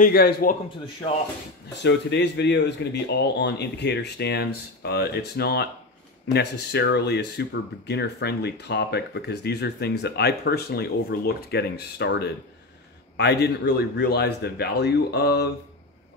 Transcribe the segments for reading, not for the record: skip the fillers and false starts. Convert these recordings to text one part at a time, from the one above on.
Hey guys, welcome to the shop. So today's video is going to be all on indicator stands. It's not necessarily a super beginner friendly topic because these are things that I personally overlooked getting started. I didn't really realize the value of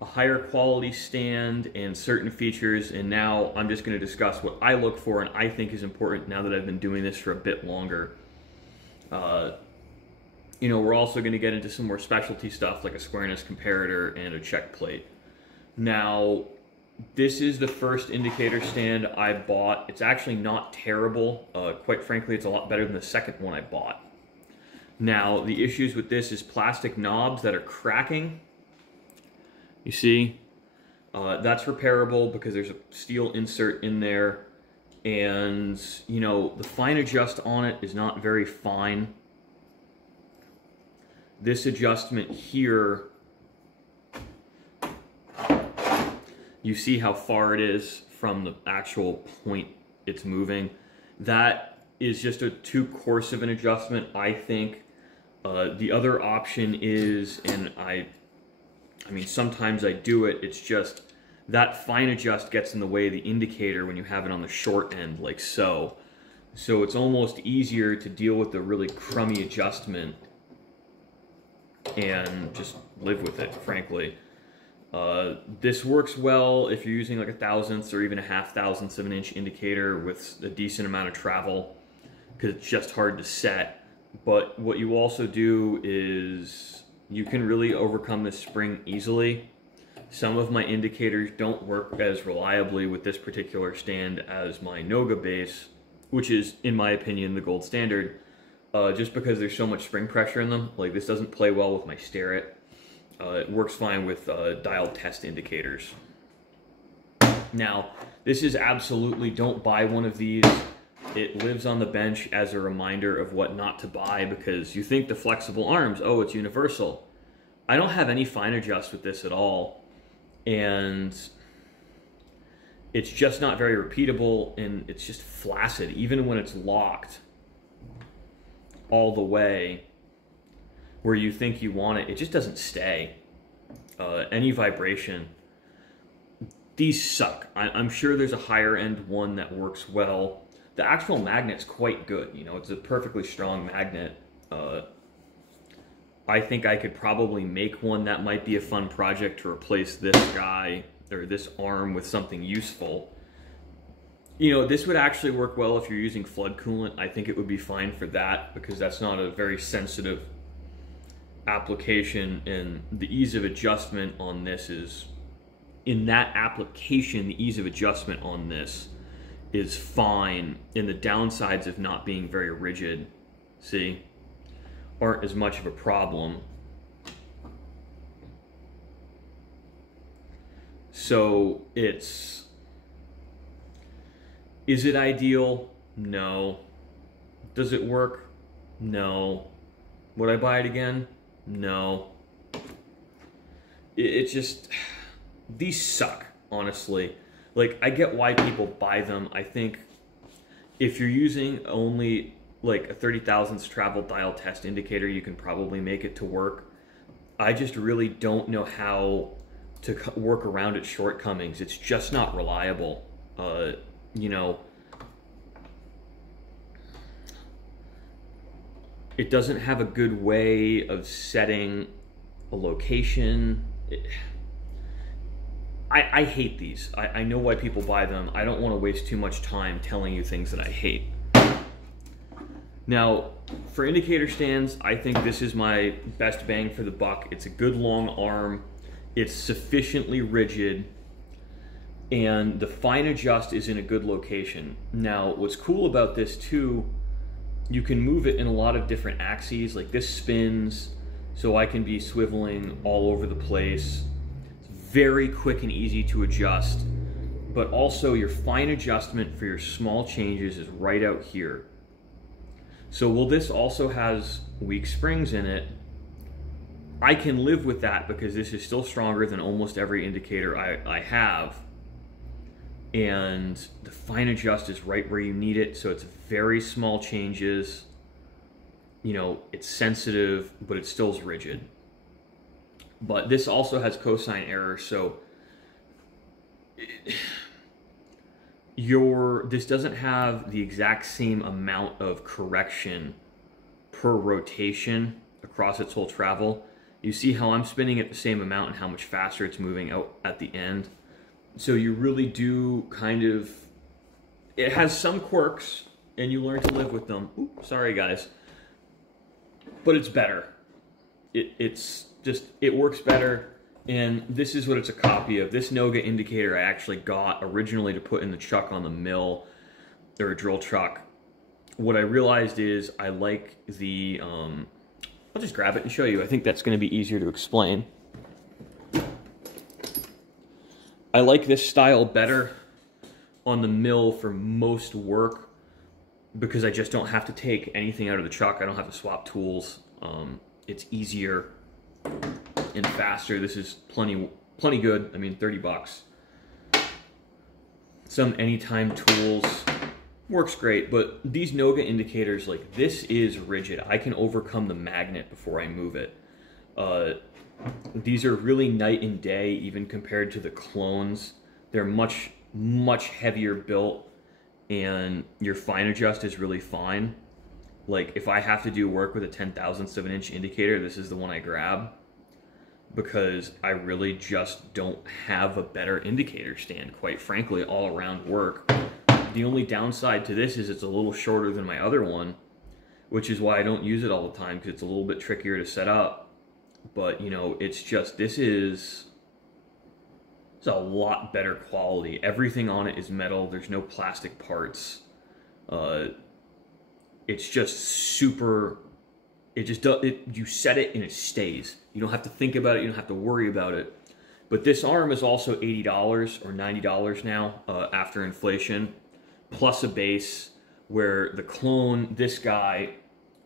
a higher quality stand and certain features, and now I'm just going to discuss what I look for and I think is important now that I've been doing this for a bit longer. We're also going to get into some more specialty stuff like a squareness comparator and a check plate. Now, this is the first indicator stand I bought. It's actually not terrible. Quite frankly, it's a lot better than the second one I bought. Now, the issues with this is plastic knobs that are cracking. You see? That's repairable because there's a steel insert in there. And, the fine adjust on it is not very fine. This adjustment here, you see how far it is from the actual point it's moving. That is just too coarse of an adjustment, I think. The other option is, and I mean, sometimes I do it, it's just that fine adjust gets in the way of the indicator when you have it on the short end, like so. So it's almost easier to deal with the really crummy adjustment and just live with it, frankly. This works well if you're using like a thousandths or even a half thousandths of an inch indicator with a decent amount of travel, because it's just hard to set. But what you also do is you can really overcome this spring easily. Some of my indicators don't work as reliably with this particular stand as my Noga base, which is, in my opinion, the gold standard. Just because there's so much spring pressure in them. Like, this doesn't play well with my Starrett. It works fine with dial test indicators. Now, this is absolutely, don't buy one of these. It lives on the bench as a reminder of what not to buy, because you think the flexible arms, oh, it's universal. I don't have any fine adjust with this at all, and it's just not very repeatable, and it's just flaccid, even when it's locked all the way where you think you want it, it just doesn't stay. Any vibration. These suck. I'm sure there's a higher end one that works well. The actual magnet's quite good. It's a perfectly strong magnet. I think I could probably make one that might be a fun project to replace this guy or this arm with something useful. This would actually work well if you're using flood coolant. I think it would be fine for that because that's not a very sensitive application, and the ease of adjustment on this is, in that application, the ease of adjustment on this is fine, and the downsides of not being very rigid, see, aren't as much of a problem. So is it ideal? No. Does it work? No. Would I buy it again? No. It's just, these suck, honestly. Like, I get why people buy them. I think if you're using only like a 30 thousandths travel dial test indicator, you can probably make it to work. I just really don't know how to work around its shortcomings. It's just not reliable. It doesn't have a good way of setting a location. I hate these. I know why people buy them. I don't want to waste too much time telling you things that I hate. Now, for indicator stands, I think this is my best bang for the buck. It's a good long arm. It's sufficiently rigid, and the fine adjust is in a good location. Now, what's cool about this too, you can move it in a lot of different axes. Like, this spins, so I can be swiveling all over the place. It's very quick and easy to adjust, but also your fine adjustment for your small changes is right out here. So while this also has weak springs in it, I can live with that because this is still stronger than almost every indicator I have. And the fine adjust is right where you need it, so it's very small changes. It's sensitive, but it still is rigid. But this also has cosine error, so this doesn't have the exact same amount of correction per rotation across its whole travel. You see how I'm spinning at the same amount and how much faster it's moving out at the end. So you really do kind of, it has some quirks and you learn to live with them. Ooh, sorry guys. But it's better. It works better. And this is what it's a copy of. This Noga indicator I actually got originally to put in the chuck on the mill, or a drill chuck. What I realized is I like the, I'll just grab it and show you. I think that's going to be easier to explain. I like this style better on the mill for most work because I just don't have to take anything out of the chuck. I don't have to swap tools. It's easier and faster. This is plenty good. I mean, 30 bucks. Some anytime tools works great, but these Noga indicators, like, this is rigid. I can overcome the magnet before I move it. These are really night and day, even compared to the clones. They're much heavier built, and your fine adjust is really fine. Like, if I have to do work with a 10,000ths of an inch indicator, this is the one I grab, because I really just don't have a better indicator stand, quite frankly, all around work. The only downside to this is it's a little shorter than my other one, which is why I don't use it all the time, because it's a little bit trickier to set up. But, you know, it's just, it's a lot better quality. Everything on it is metal. There's no plastic parts. It's just super, you set it and it stays. You don't have to think about it. You don't have to worry about it. But this arm is also $80 or $90 now after inflation, plus a base, where the clone, this guy,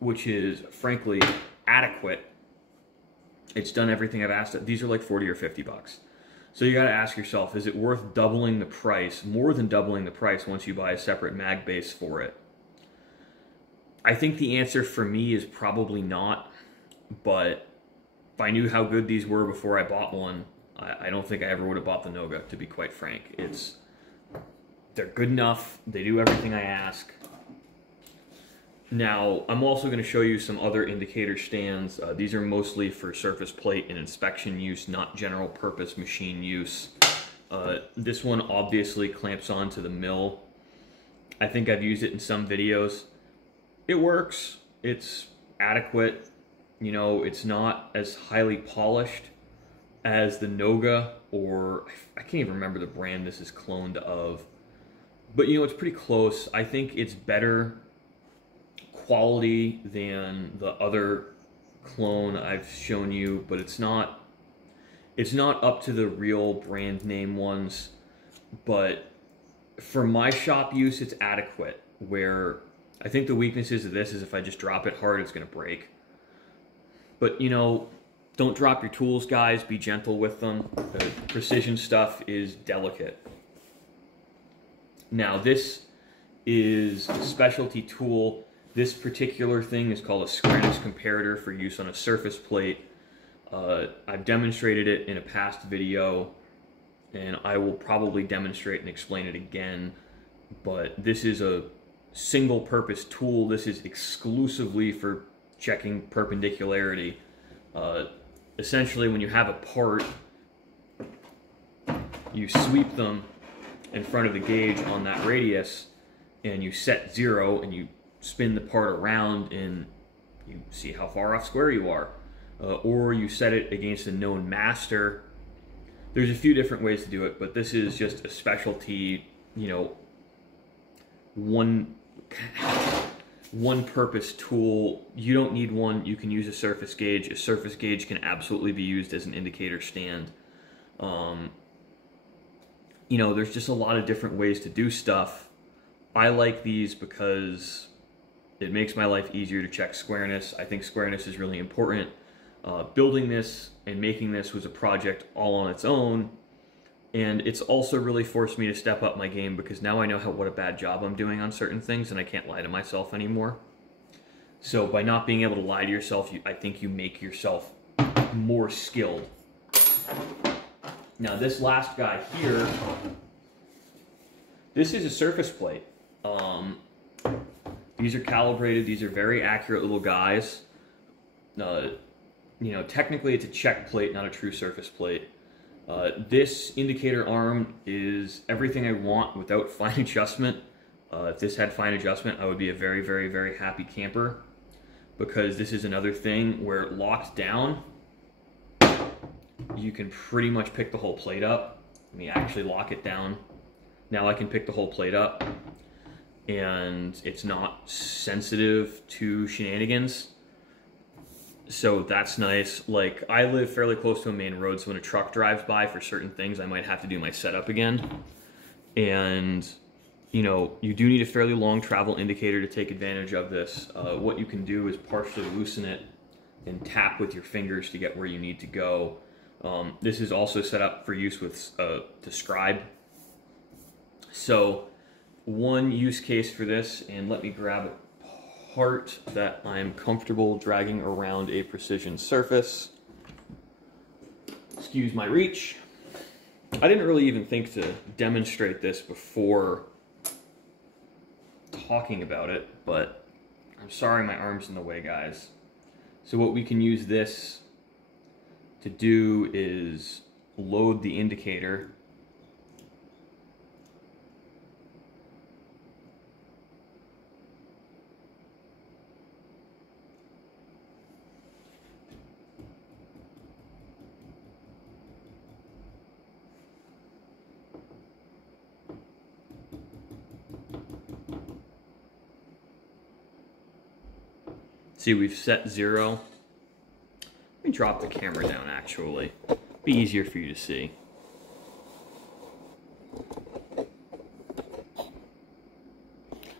which is frankly adequate, it's done everything I've asked it. These are like 40 or 50 bucks. So you got to ask yourself, is it worth doubling the price, more than doubling the price, once you buy a separate mag base for it? I think the answer for me is probably not, but if I knew how good these were before I bought one, I don't think I ever would have bought the Noga, to be quite frank. They're good enough. They do everything I ask. Now, I'm also going to show you some other indicator stands. These are mostly for surface plate and inspection use, not general purpose machine use. This one obviously clamps onto the mill. I think I've used it in some videos. It works. It's adequate. You know, it's not as highly polished as the Noga, or I can't even remember the brand this is cloned of. But, you know, it's pretty close. I think it's better quality than the other clone I've shown you, but it's not up to the real brand name ones. But for my shop use, it's adequate. Where I think the weaknesses of this is if I just drop it hard, it's going to break. But, you know, don't drop your tools, guys. Be gentle with them. The precision stuff is delicate. Now, this is a specialty tool. This particular thing is called a squareness comparator for use on a surface plate. I've demonstrated it in a past video, and I will probably demonstrate and explain it again. But this is a single-purpose tool. This is exclusively for checking perpendicularity. Essentially, when you have a part, you sweep them in front of the gauge on that radius, and you set 0, and you spin the part around, and you see how far off square you are. Or you set it against a known master. There's a few different ways to do it, but this is just a specialty, you know, one purpose tool. You don't need one. You can use a surface gauge. A surface gauge can absolutely be used as an indicator stand. You know, there's just a lot of different ways to do stuff. I like these because it makes my life easier to check squareness. I think squareness is really important. Building this and making this was a project all on its own, and it's also really forced me to step up my game, because now I know what a bad job I'm doing on certain things, and I can't lie to myself anymore. So by not being able to lie to yourself, I think you make yourself more skilled Now this last guy here, this is a surface plate. These are calibrated. These are very accurate little guys. You know, technically it's a check plate, not a true surface plate. This indicator arm is everything I want without fine adjustment. If this had fine adjustment, I would be a very, very, very happy camper, because this is another thing where locked down, you can pretty much pick the whole plate up. Let me actually lock it down. Now I can pick the whole plate up, and it's not sensitive to shenanigans. So that's nice. Like, I live fairly close to a main road, so when a truck drives by for certain things, I might have to do my setup again. And, you know, you do need a fairly long travel indicator to take advantage of this. What you can do is partially loosen it and tap with your fingers to get where you need to go. This is also set up for use with to scribe. So one use case for this, and let me grab a part that I'm comfortable dragging around a precision surface. Excuse my reach. I didn't really even think to demonstrate this before talking about it, but I'm sorry my arm's in the way, guys. So what we can use this to do is load the indicator. See, we've set 0. Let me drop the camera down, actually. Be easier for you to see.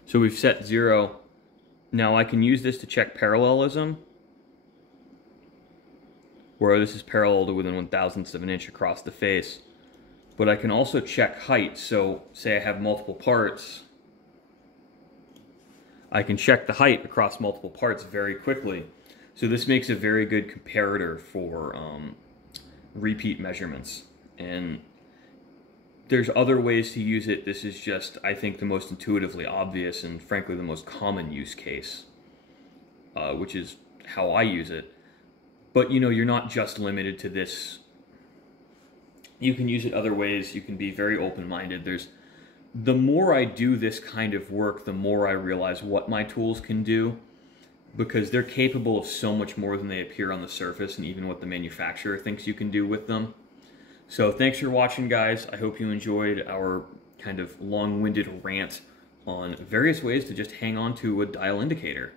So we've set 0. Now I can use this to check parallelism, where this is parallel to within 1/1000th of an inch across the face. But I can also check height. So say I have multiple parts, I can check the height across multiple parts very quickly. So this makes a very good comparator for repeat measurements. And there's other ways to use it. This is just, I think, the most intuitively obvious and frankly the most common use case, which is how I use it. But you know, you're not just limited to this. You can use it other ways. You can be very open-minded. The more I do this kind of work, the more I realize what my tools can do, because they're capable of so much more than they appear on the surface and even what the manufacturer thinks you can do with them. So thanks for watching, guys. I hope you enjoyed our kind of long-winded rant on various ways to just hang on to a dial indicator.